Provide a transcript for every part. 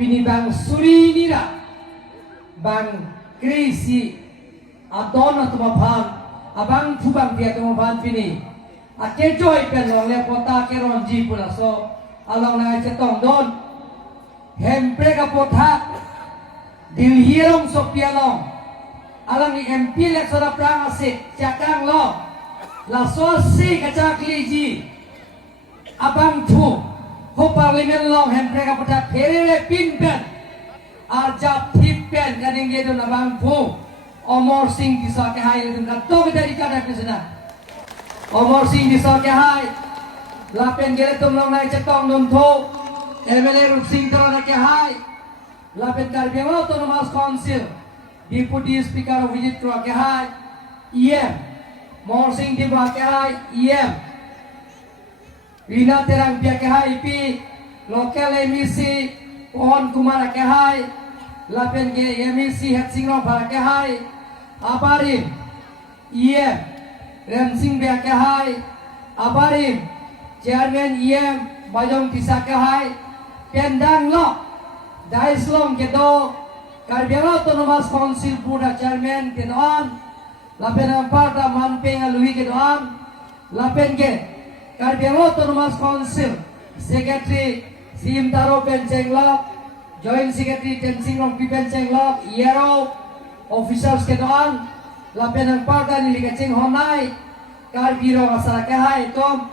pini bang suri nira bang krisi adona tumapan abang fubang dia tumapan pini ake joy pen long le pota ke ronji pula so along na cetong don hempre ka pota dilhirong sopia long alang ni MP lek sora prang asik cakang lo la so si kacak liji abang tu ho parlimen long hempre ka pota phere pin pen arjap tip pen kaning dia don abang tu Omor Singh disa ke hai le dun to dari kada pisna Omor Singh disa ke hai lapen gele tum long nai cetong dum tho MLA Rup Singh tara ke hai lapen Karbiang Autonomous Council Deputy Speaker of Visit ke hai EM Mor Singh di ke hai EM Rina Terang ke hai pi local MEC Pohon Kumar ke hai lapen ge MEC Het Singrong ke hai Aparim EM Rem Singh ke hai Aparim Chairman EM Bajong Tisa ke hai Pendang lo Dais long ke do Karbiang Autonomous Council Puda Chairman ke doan lapen ang parta manpeng alui ke doan lapen ke Karbiang Autonomous Council Secretary Sim Taro Penceng Lok Joint Secretary Tensing Long Penceng Lok Yero officials ke doan lapen ang parta ni Likacheng Honai Karbiro asara ke hai tom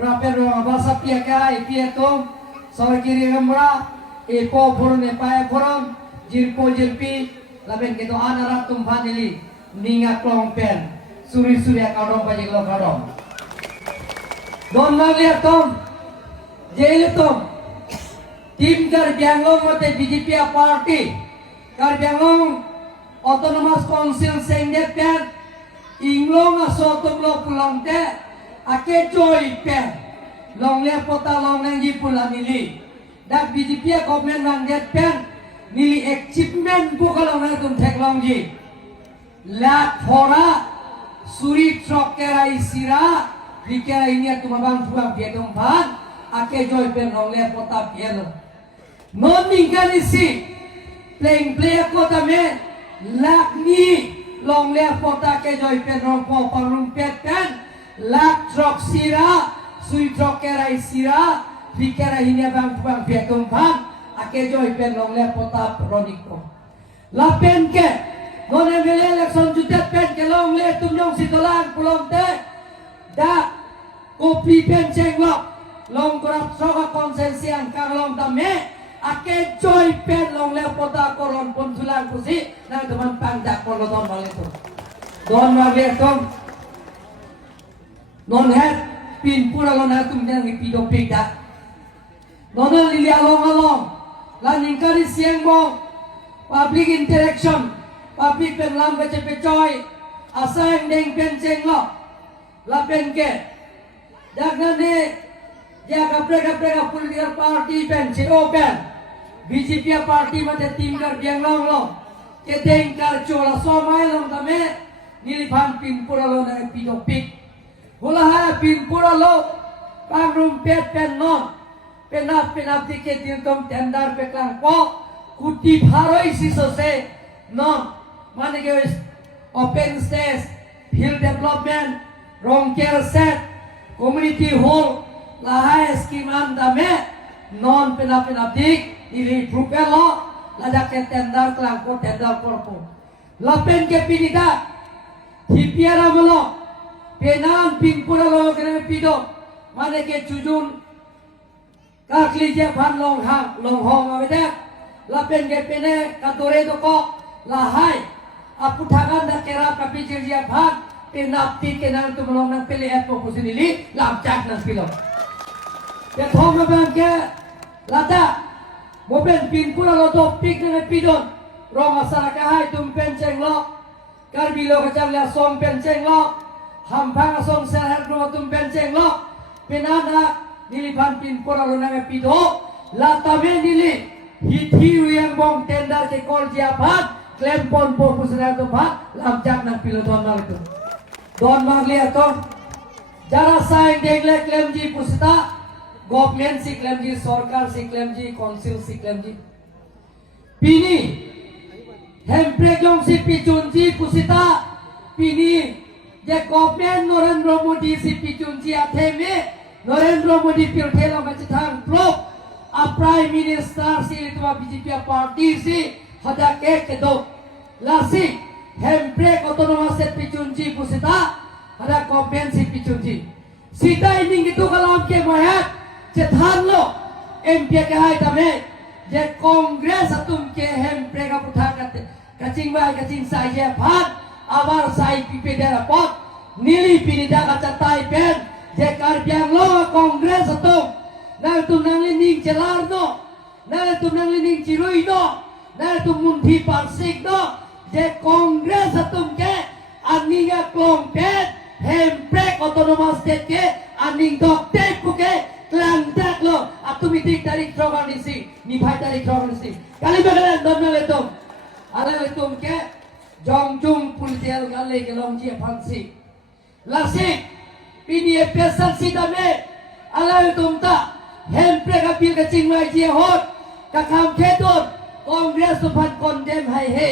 rapen ruang bahasa pia ke hai pia tom sore kiri gamra epo forum epaya forum jirpo jirpi lapen ke doan arat tumpan ili ninga klong pen suri surya kadong pajik lo kadong don lihat tom jail tom tim Karbiang mate BJP party Karbiang Autonomous Council sengdet pen inglong asotum lo pulang te ake joy pen long le pota long nang jipulan nili dak BJP government nang det pen nili achievement bu kalau nang tum tek long ji la thora suri trok kera isira dikera ini tumabang fuang biadong pan ake joy pen long le pota pielo non ningkan isi playing play ko tame lak ni long le pota ke joy pen rong po parung pet pen lak trok sira suri trok kera isira dikera ini bang fuang biadong pan ake joy pen long le pota proniko lapen ke non MLA election jutet pen ke long le tumyong sitolan pulong te da kopi pen cenglok long kurap soka konsensian kang long tame ake joy pen long le pota koron pontulan kusi na teman pangdak kono don baleto don baleto non het pin pura lo na tum yang pido pigda non lili along lan ingkari siang mo public interaction public pen lam baca pecoy asang deng pen cenglo lapen ke jagnane jaga prega political party pen CO pen BJP party mate tim Karbiang lo keteng kar chola somai long tame niliphan pin pura lo na pidopik hulaha pin pura lo pangrum pet pen non penap dike tiltom tendar peklang po kuti bharoi sisose non mane ke open space field development wrong care set community hall lahai scheme andame non penap dik ili trupelo lada ke tendar kelang ko tendar korpo lapen ke pinida tipiara melo penan pingpura lo kene pido mane ke cujun kakli je phan long hong avede lapen ke pene katore doko lahai apu thagan da kera kapi je phan penap ti kenan tu melong nang pele epo kusinili lam jak nang pilo ya thong ban ke lada moben pin pura lo topik nang pidon rong asara ka hai tum penceng lo karbilo ka chang la song penceng lo hampang song sahar no tum penceng lo penana niliphan pin pura lo nang pido la tabe nili hithi yang bong tenda ke kol jiapat klempon po pusra to phat lam jak nang pilo don mal itu don mal lihat to jara saing dengle klemji pusita government si claim ji sarkar si claim ji council si claim ji Pini Hemprek Yong Si Pichunji Pusita Pini Je Government Narendra Modi Si Pichunji Atheme Narendra Modi Pilthela Machithang Prop A Prime Minister Si Litwa BJP Party Si Hadake Kedo Lasi Hemprek Autonomous Se Pichunji Pusita Hada Government Si Pichunji Sita ini gitu kalam ke mayat Cethan lo MP ke hai tame Je Kongres atum ke Hemprek Aputha Kacing bai kacing saya phat Awal sai pipe dera pot Nili pinida kacatai pen Je karbiang lo Kongres atum Nang tum nang lining celar no Nang tum nang lining cirui no Nang tum munthi parsik no Je Kongres atum ke Aniga klong pen Hemprek Autonomous State ke Aning dokte puke Kelantak lo Atum itik tarik troganisi Nibhai tarik troganisi Kali bagalan donna letum Ala letum ke Jongjung Pulitial Gale ke longji pansi Lasik Pini epesan sidame Ala letum ta Hemprek apil kacing mai jia hot Kakam keton Kongres tupan kondem hai he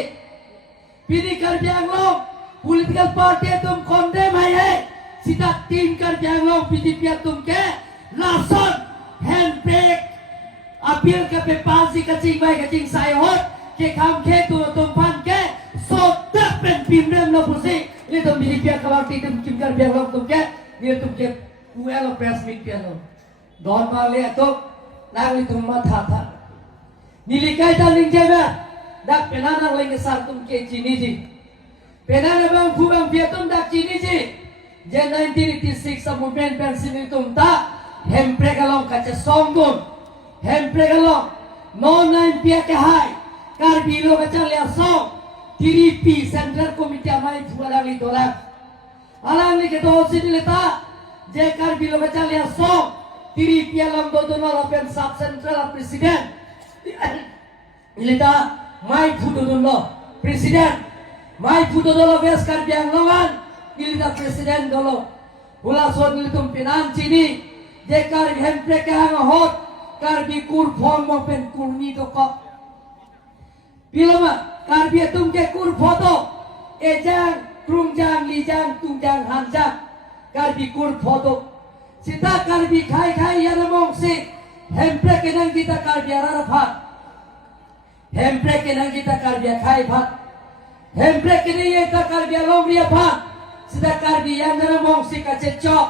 Pini karbiang long Political party तुम कौन-दे भाई है सीधा तीन कर जाएंगे बीजेपी तुम के लासन हैंडब्रेक अपील के पेपासी कचिंग भाई कचिंग सायोट के काम के तुम पान के सोता पेन पिमरेम लो पुसी ये तुम बीजेपी कवाटी तुम किम कर जाएंगे तुम के ये तुम के उएलो प्रेस मीट पे लो डॉन माले तो नागली तुम मत था नीलिकाई डालिंग जेबे डाक पेनाना लेंगे सार तुम के चीनी जी Penana bang fubang piatum dak cini ji. Je 1986 sa movement pensin itum ta hemprek along kaca songgun. Hemprek along non nine pia ke hai. Kar bilo kaca lia song. TDP Central Committee amai fualang dolar. Alang ni ke do sini leta. Je kar bilo kaca lia song. TDP along do donor pen sub central president. Leta mai fudu lo president. Mai puto dolo bes karbiang longan nilida presiden dolo pula so nilitum pinanci ni je karbi hemprek hang hot karbi kur form mo pen kurni to ko pilama karbi tum ke kur photo ejang trungjang lijang tungjang hanjang karbi kur photo sita karbi khai yaramong si hemprek nang kita karbi arafat hemprek nang kita karbi khai phat Hemprek ini yang tak karbi along dia pak, sudah karbi yang dalam mongsi kace cok,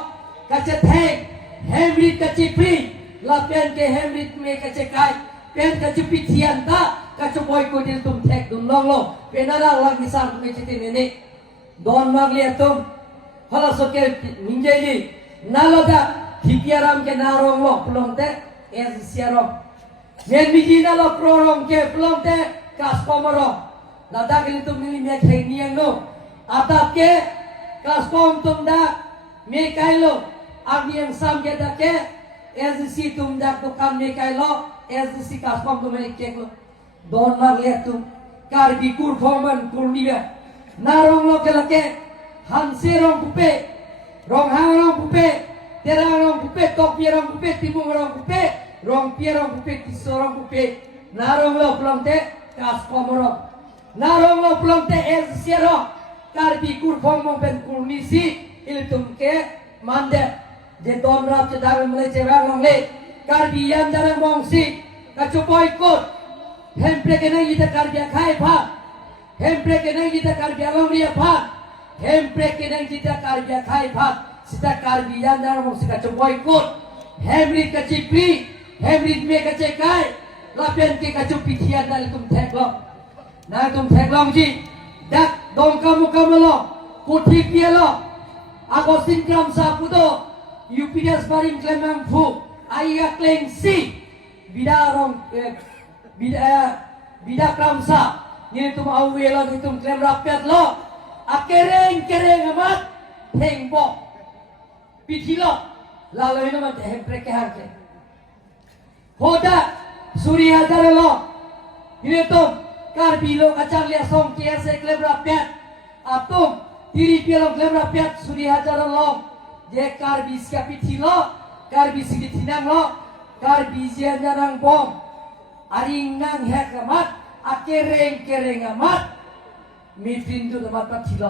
kace tank, hemrit kace pri, lapian ke hemrit me kace kai, pen kace pitian ta, kace boy ko din tum tek dum long lo, penara lang misal me citi ini, don mag lihat tum, kalau soke minjeli, naloda hipiaram ke narong lo, pelong te, siarong, men bijina lo prorong ke pelong te, kas pomorong. Lada kali tum ni me khaini ang no atap ke klaskom tum da me kailo agni ang sam ke da ke SDC tum da to kam me kailo SDC klaskom tum me ke lo don mar le tum kar bi kur foman kur ni be narong lo ke la ke hanse rong pupe rong hang rong pupe terang rong pupe tok pi rong pupe timung rong pupe rong pi rong pupe tisorong pupe narong lo plong te klaskom rong narong lo pelong te el siaro karbi kur phong mong pen kurnisi iltum ke mande je don rap che dang mle che wang long le karbi yan darang mong si ka chupoy kot hempre ke nang ita karbi khai pha hempre ke nang ita karbi along ria pha hempre ke nang ita karbi khai pha sita karbi yan darang mong si ka chupoy kot hemrit ka chipri hemrit me ka che kai lapen ke ka chupithian dal tum thek lo na tum thek long ji dak dong kamu lo puthi pia lo agosin kram sa pudo UPS baring klemang fu aiya kleng si bidarong bida kram sa ni tum awe lo ni tum klem rapiat lo akereng amat theng bo pithi lo lalu ini mat hemprek ke harke hoda surya dar lo ini tum karbi lo kacang lihat song kia se klem rapiat atum tiri pialong klem rapiat suri hajar lo je karbi siapi thilo karbi sigi thinang lo karbi jian jarang bom aring nang hek ramat akereng amat mitrin tu tempat kecil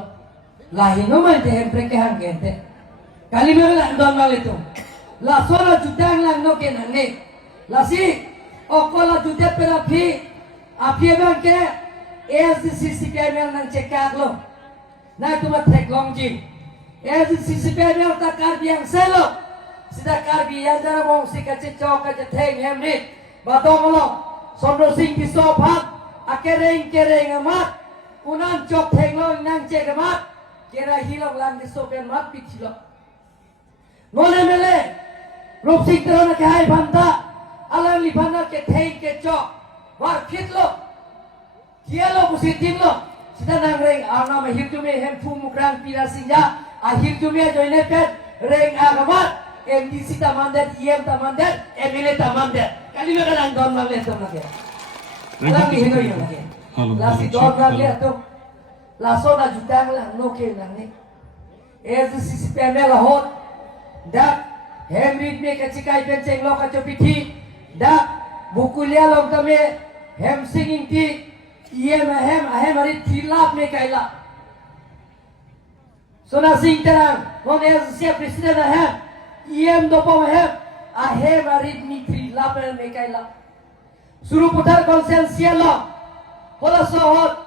lahin nomor deh mereka gente kali mereka don mal itu la sono jutang lang no ke nane la si okola jute perapi api bang ke SCC camera nang cekak lo na tu mat tek longjing SCC camera tak karbi yang selo sida karbi yang jara mong si kace chok kace theng hemrit batong lo sono sing di sopat akereng amat unan chok theng lo nang cek amat kira hilong lang di sopen mat pichilo nole mele rup sing terona ke hai banta alang li banta ke theng ke chok war khitlo kialo busitin lo sida nang reng ana ma hirtume hem thu mukrang pira sinja a hirtume joine pet reng agamat MDC tamandet IM tamandet MLA tamandet kali me kalang don mal le tom lage alang li hino yo lage la si don mal le to la sona jutang la no ke nang ni SCC PML hot dak hemrit me ke cikai penceng lo ka chopiti dak bukulia lo tame hem singing ti IM ahem hari tilap me kaila sona sing terang mon SCC presiden ahem IM dopom ahem hari mi tilap me kaila suru putar konsensial lo hola sohot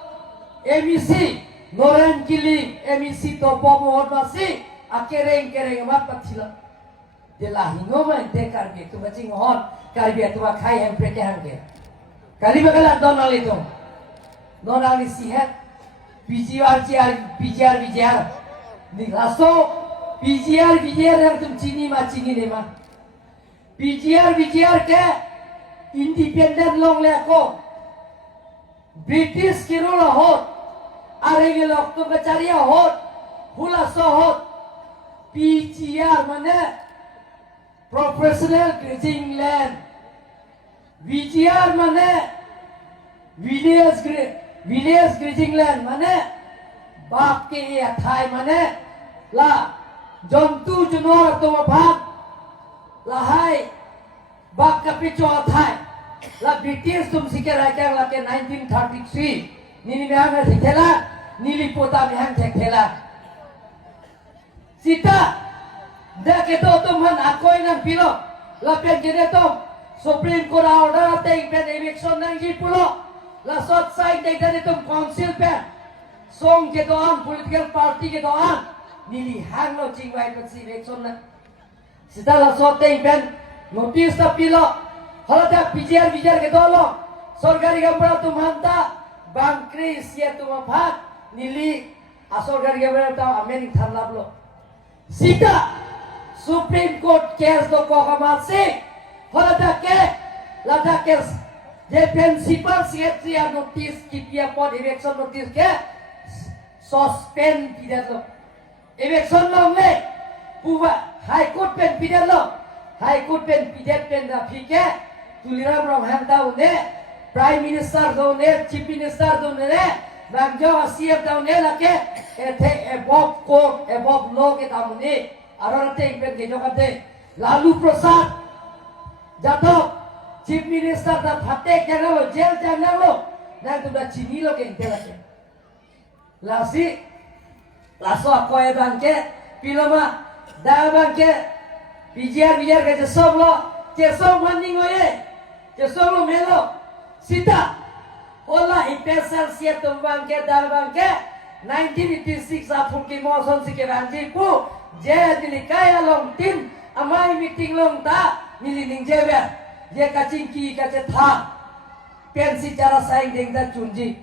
MEC Noren Kili MEC dopom hot basi akereng mat patila dela hinoma de karbi tu bacing hot karbi tu khai hem preke hange kali bagala donal itu donal sihat PCR ni laso PCR yang tum cini ne ma PCR ke independent long le ko British kirola hot arege lok tu becaria hot hula so hot PCR mane professional grazing land VGR mane village grazing land mane bak ke athai mane la jontu junor to bhag la hai bak ka picho athai la British tum sikhe rakya la ke 1933 nini mehang thela nili pota mehang thela sita deke to tum han akoi nang pilo la pen jene to Supreme Court order take pen election nang ji pulo la sot side take dane tum council pen song ke doan political party ke doan nili hang lo chingwai ko si election na sita la sot take pen notice ta pilo hala ta PCR ke dolo sorgari gambara tum hanta bangkri sia tum bhag nili asorgari gambara ta amen than lablo sita Supreme Court case do kokamasi lada case je principal secretary notice kipia pod election notice ke suspend tidak lo election lo le puwa high court pen pidat lo high court pen pidat pen da phike tuliram rong handa une prime minister do ne chief minister do ne bangjo CF do ne lake ethe above court above law ke tamune arorate pen ke jokate Lalu Prasad Jatuh Chief Minister da phate kena lo jail jana lo na tu da chini lo ke intela ke lasi laso akoe bangke piloma da bangke bijar ke sob lo ke sob manding oye ke sob lo melo sita ola ipesal sia tum bangke da bangke 1986 apun ki moson sike banji pu je dilikaya long tim amai meeting long ta nilining jebe je kacingki kace tha pensi cara saing deng da chunji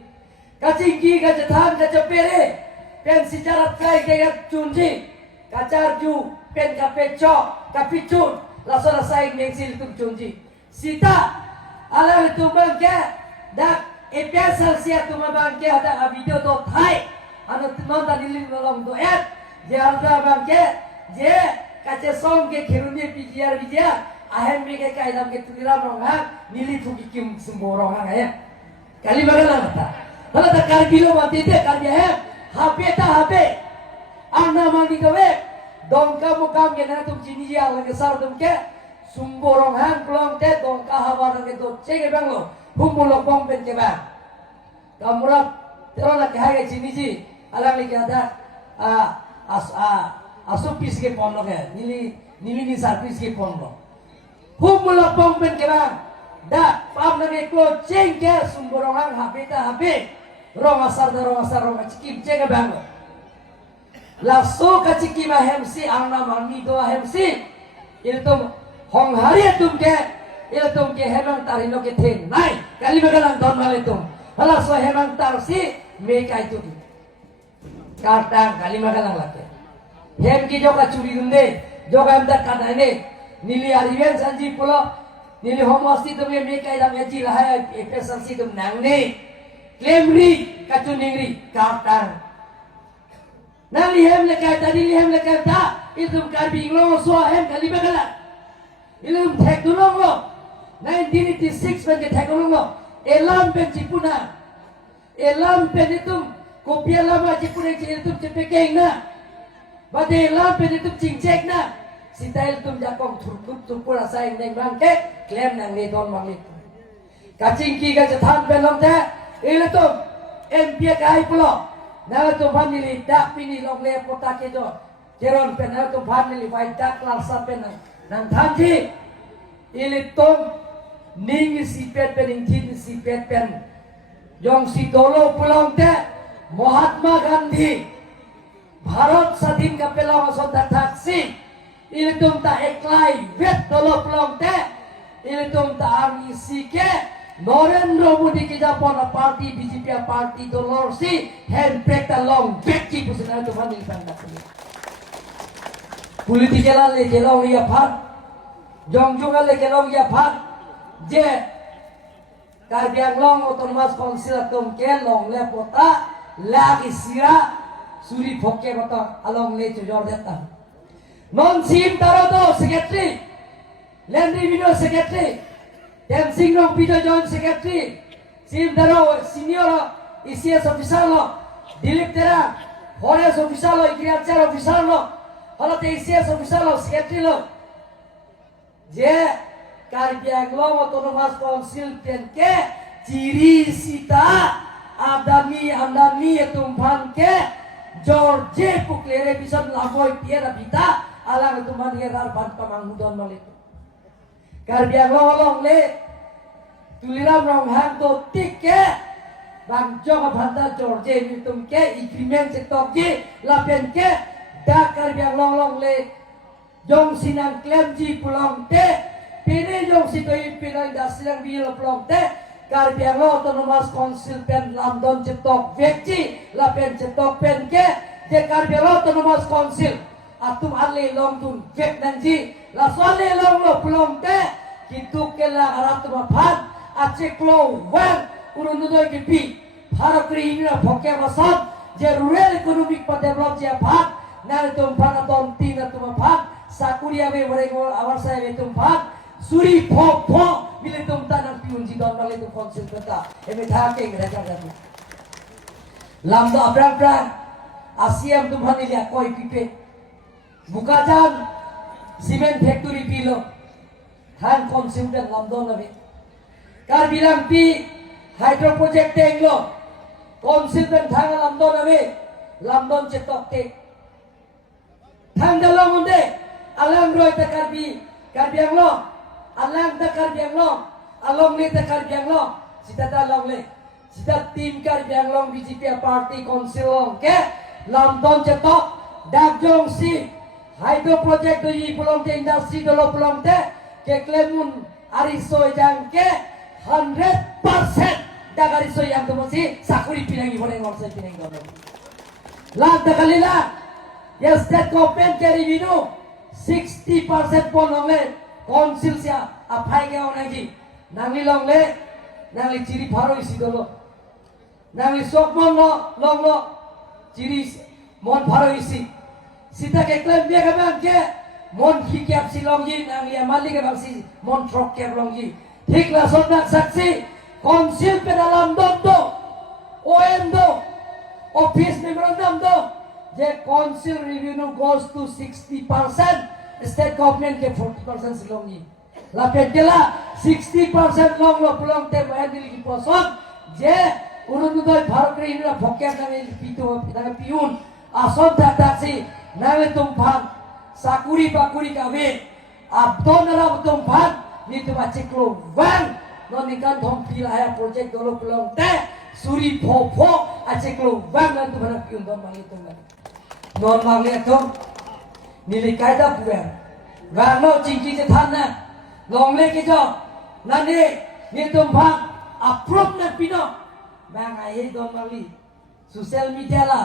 kacingki kace tha kace pere pensi cara kai deng chunji kacar ju pen ka pecho ka pichun la sora saing deng sil tum chunji sita ala tu bangke dak epesal sia tu bangke ada video do thai ano non da nilin long do je alda bangke je kace song ke kheruni PCR ahem ke kaidam ke tulira ronga nili thuki kim semborong ya kali bagala mata hala ta karbilo mate te karbi hai hape anna mani gawe dongka mukam ke na tum chini ya lage sar tum ke sumborong han klong te dongka habar ke do chege banglo humulok bong pen ke ba kamurat terona kahaya chini ji alang li kada asuk pis ke pon ke nili ni sarpis ke pon lo humula pong pen ke bang da pam na ke ko cheng ke sumborong habe rong asar rong chikim cheng bang lo la so ka chikim hemsi angna mami do hemsi il tum hong hari tum ke il tum ke hemang tarino ke the nai kali bagalan don male tum hala so hemang tar si me kai tu kartang kali bagalan lake hem ki joka churi dunde joka amda kadane nili ariven sanji pulo nili homasti tum me kai da meji lahai efesansi tum nangne klemri kachuningri kartang nali hem lekai tadi hem lekai ta ilum karbi inglo so hem kali bagala ilum thekdulong lo 1986 pen thekdulong lo elam pen chipuna elam pen itum kopia lama chipuna itum chepekeng na bade elam pen itum chingchek na sitail tum jakong thurkup tupura sai neng bangke klem nang ne don mangit kaching ki ga chathan pen long ta ilatum empia kai pulo na tu family dak pini long le pota ke jo jeron pen na tu family vai dak larsa pen nang thanji ili tom ning si pet pen ning si pet pen jong si dolo pulong te Mahatma Gandhi Bharat Sadin ka pelong asonda taksi ili tum ta eklai vet dolo pulong te ili tum ta army sike Narendra Modi ki Japon party BJP party dolor si handbrake ta long back ki pusna to mani panda political le gelong ya phat jongjunga le gelong ya phat je Karbiang long autonomous council tum ke long le pota lagi sira suri phokke bata along le jor deta non sim tarado secretary land revenue secretary Dem Singrong Pito Joint Secretary, Sim Daro Senior ICS Officer lo, Dilip Tera, Forest Officer lo, Agriculture Officer lo, Halate ICS Officer lo, Secretary lo. Je Karbiang Long Autonomous Council penke ciri sita amdani tumpan ke George Puklere bisa lamoy piera bita alang tuman yerar ban pamangudon malik. Karbiang long le tuliram rong hang to tikke bang joka bhanda George ni tum ke agreement se tok ji la pen ke da Karbiang long le jong sinang klem ji pulong te pini jong si toi pinang dasang bi lo pulong te Karbiang autonomous council pen lamdon se tok vekji la pen se tok pen ke je Karbiang autonomous council atum alle long tun vek nanji la sole long lo pulong te kintu kela arat ma phat ache klo wan urundu doi ki pi bharakri ingra phokke masat je rural economic pa develop je phat na tum phana don tina tum phat sakuria me bore go awar sai me tum phat suri phok phok mile tum tanang piun ji don male tum council kata eme tha ke ngra ka lamdo abrang prang asiam tum hani lia koi pipe bukajan cement factory pilo han consumer lamdon nabi Karbilang pi hydro project tenglo consumer thang lamdon nabi lamdon cetok te thang dalong unde alang roi ta Karbiang lo alang ta Karbiang lo along le ta Karbiang lo sita ta long le sita tim Karbiang long BJP party council long ke lamdon cetok dak jong si hydro project do yi pulong te industry do lo pulong te ke klemun ariso jang ke 100% dagariso yang tumosi sakuri pinangi horeng orse pinangi gono la dagalila ya state government ke revenue 60% ponongle council sia apai ke onagi nangi longle nangi ciri pharo isi dolo nangi sokmon long lo ciri mon pharo isi sita ke klem dia kabang ke mon khikyap silong yi nang ya mali ke bang si mon trok ke long yi thik la sondak saksi konsil pe dalam do OM do office memorandum do je council revenue goes to 60% state government ke 40% silong yi la pe kela 60% long lo pulong te bayar dili ki posot je urun doi bharok re inra phokya nang pito nang piun ason taksi nang tumphan sakuri bakuri kawe abdon ra tumphan ni tu bachiklo van non ikan thom pila ya project dolo pelong te suri phopho achiklo van nan tu bana piun dom mangi tu non mangi tu nili kaida puan van no chingki je than na long le ke jo nani ni tumphan approve na pino bang ai don mangi social media la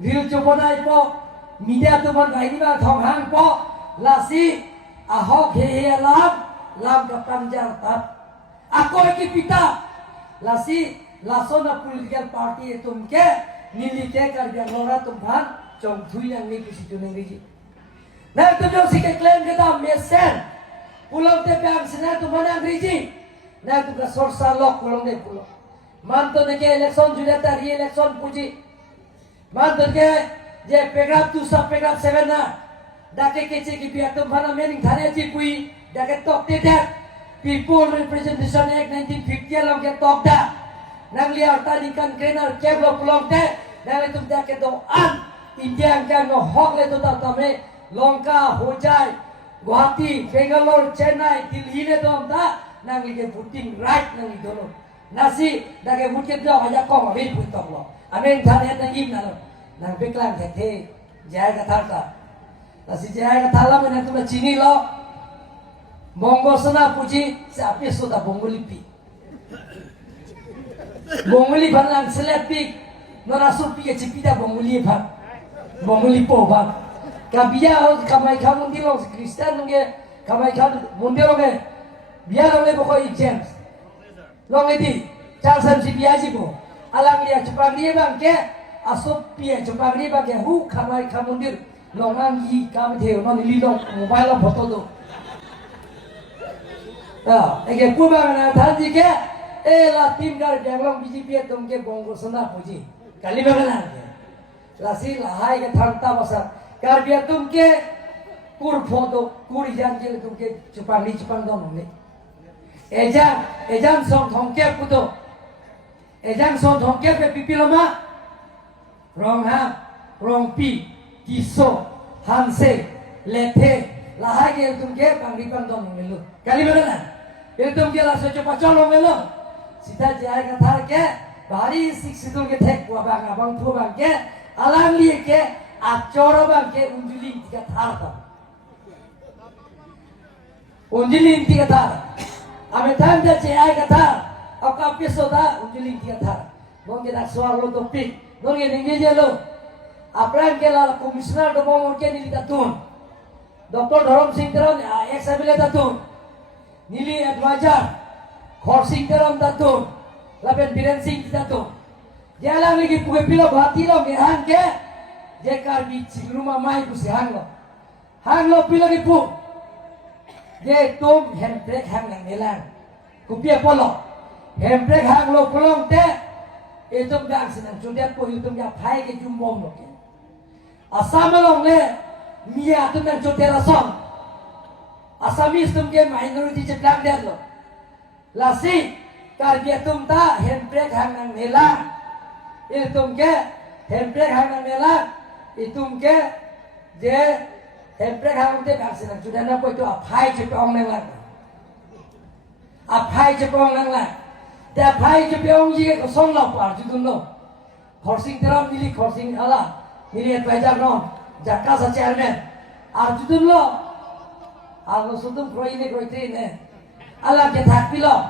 real chobonai po media tu mon gai ni ba thong hang po la si ahok he lam ka panjar tat akoi ki pita la si la sona political party tum ke nili ke kar dia lora tum bhan chong thui yang ni kisi tu ngi ji na tu jo si ke claim ke da mesen pulau te pang sina tu mana ngi na tu ka sorsa lok pulau ne pulau man to ne ke election juleta re election puji man to ke je paragraph 2 sub paragraph 7 na dake kece ki biar tum bhana meaning thane ji pui dake tok te that people representation act 1950 long ke tok da nang liar tadi kan kenar keblo pulang te nang tum dake do an india kan no hok le to ta tame longka hojai guwahati bangalore chennai delhi le dom da nang li ke voting right nang li dono nasi dake vote do aja ko ma be pui tok lo amen thane na im na lo nang beklang the jai ka tharta nasi jaya thala mana tu cini lo monggo sana puji siapa sudah bongolipi bongoli balang selepik narasu pi cipida bongoli bang bongoli po bang kabia kamai kamu di lo Kristen nge kamai kamu mundir lo nge biar lo le boko James lo nge di charsan si biaji bo alang dia cepat dia bang ke asup pi cepat dia bang ke hu kamai kamu dir longan yi kam theo non li long mobile lo photo do ege kuba na thanji ke la tim gar bangalore BJP tum ke bongo sona puji kali bagana la si la hai ke thanta basa gar bia tum ke pur photo puri jan ke tum ke chupang do ne ejang song thong ke puto ejang song thong ke pe pipiloma rong ha rong pi kiso hanse lethe lahai ke tum ke pangri pang dom melu kali bagana ये तुम के लासे चुप चलो मेलो सीधा जाएगा था के भारी शिक्षितों के थे को बांगा बांग थो बांग के अलांग लिए के आचोरो बांग के उंजली इंती का था उंजली इंती का था हमें टाइम दे जाएगा था अब का पिसो था उंजली इंती का था बोंगे ना सवाल लो तो पिक बोंगे निंगे जे लो अपरान के ला कमिश्नर तो बोंग के निली तातुन डॉक्टर धर्म सिंह तरन एक्स एमएलए तातुन Nili adwajar khorsing teram datun lapen biren sing datun jalan lagi puge pilo bati lo gehan ke jekar bi rumah mai ku hang lo pilo ki pu je tum handbrake hang nang nelan ku pia polo handbrake hang lo polong te etum gang senang chundiat po yutum ya phai ke jumbom lo ke asam long le mia tum nang chotera song Asamis tum ke minority ceklang dia lo. Lasi karbiya tum ta handbrake hang nang nela. Il tum ke handbrake hang nang nela. Itum ke je handbrake hang te bangsi nang sudah na po itu apai cepong nang lang. Apai cepong nang lang. Dia apai cepong je kosong lo par judun lo. Khorsing teram nili khorsing ala. Nili advisor no. Jakka sa chairman. Arjudun lo. Alo sudum kroi ne ala ke thak pilo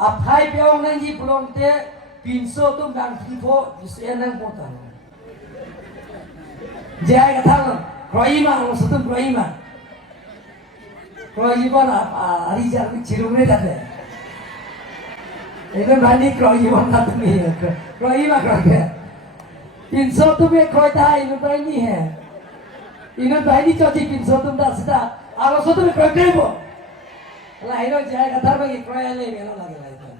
aphai peong nang ji plong te pinso tum dang phifo jise nang potan jai ka thang kroi ma alo sudum kroi ma na ari jar mi chirum ne date even bani kroi ma na tumi kroi ma kroi pinso tum e kroi ta inu tai ni hai inu tai ni choti pinso tum da sida Alo soto me problemo. La hero jaya kathar bagi kroyale melo lagi la itu.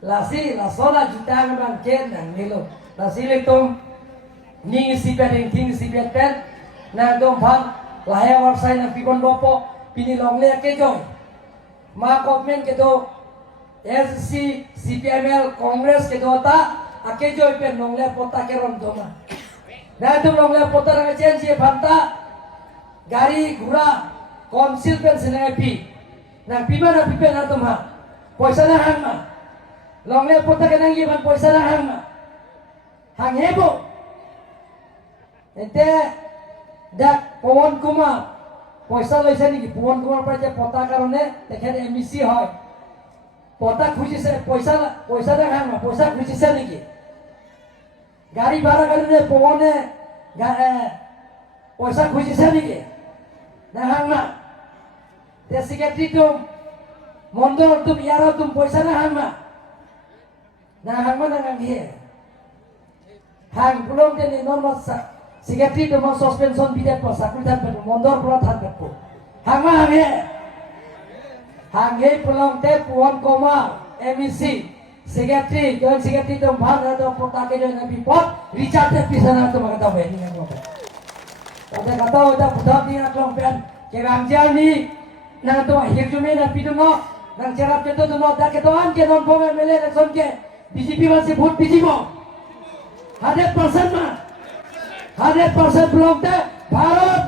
La si la sola jutang bang ken nang melo. La si le tom ning si pen na dom phang la haya warsai na pibon bopo pini long le ke joy. Ma government ke do SC CPML Congress ke dota ake jo pe nongle pota ke ron doma na tu nongle pota ra chen si phanta gari ghura council pen sine pi na piba na pipe na tuma poisa na hang ma nongle pota ke nang ban poisa na hang ma hang hebo ente dak Pawan Kumar পয়সা লৈছে নেকি পৱন কুমাৰ পৰা যে পতা কাৰণে তেখেত এমইচি হয় পতা খুজিছে পইচা পইচা দেখা না পইচা খুজিছে নেকি গাড়ী ভাড়া কাৰণে পৱনে পইচা খুজিছে নেকি দেখা না তে সেক্রেটারি তুম মন্ডল তুম ইয়ারো তুম পয়সা না হাং না হাং না গাঙ্গে হাং পুলং তে নি নরমাল সেক্রেটারি তুম সাসপেনশন বিদেত পয়সা কুইতান পে মন্ডল পুরা থাক পে হাং হাঙ্গে পুলং তে পৱন Kumar MEC secretary joint secretary তুম ভাল না তো পতাকে জয়েন বিপদ রিচার্জে পিছনা তুম কথা হয় নি না Ada kata udah budak ni nak lompen kerang jauh ni nang tu akhir cuma nak pidu no nang cerap itu tu no dah ketuan ke non pome mele election ke BJP masih vote BJP 100% mah 100% belum teh Bharat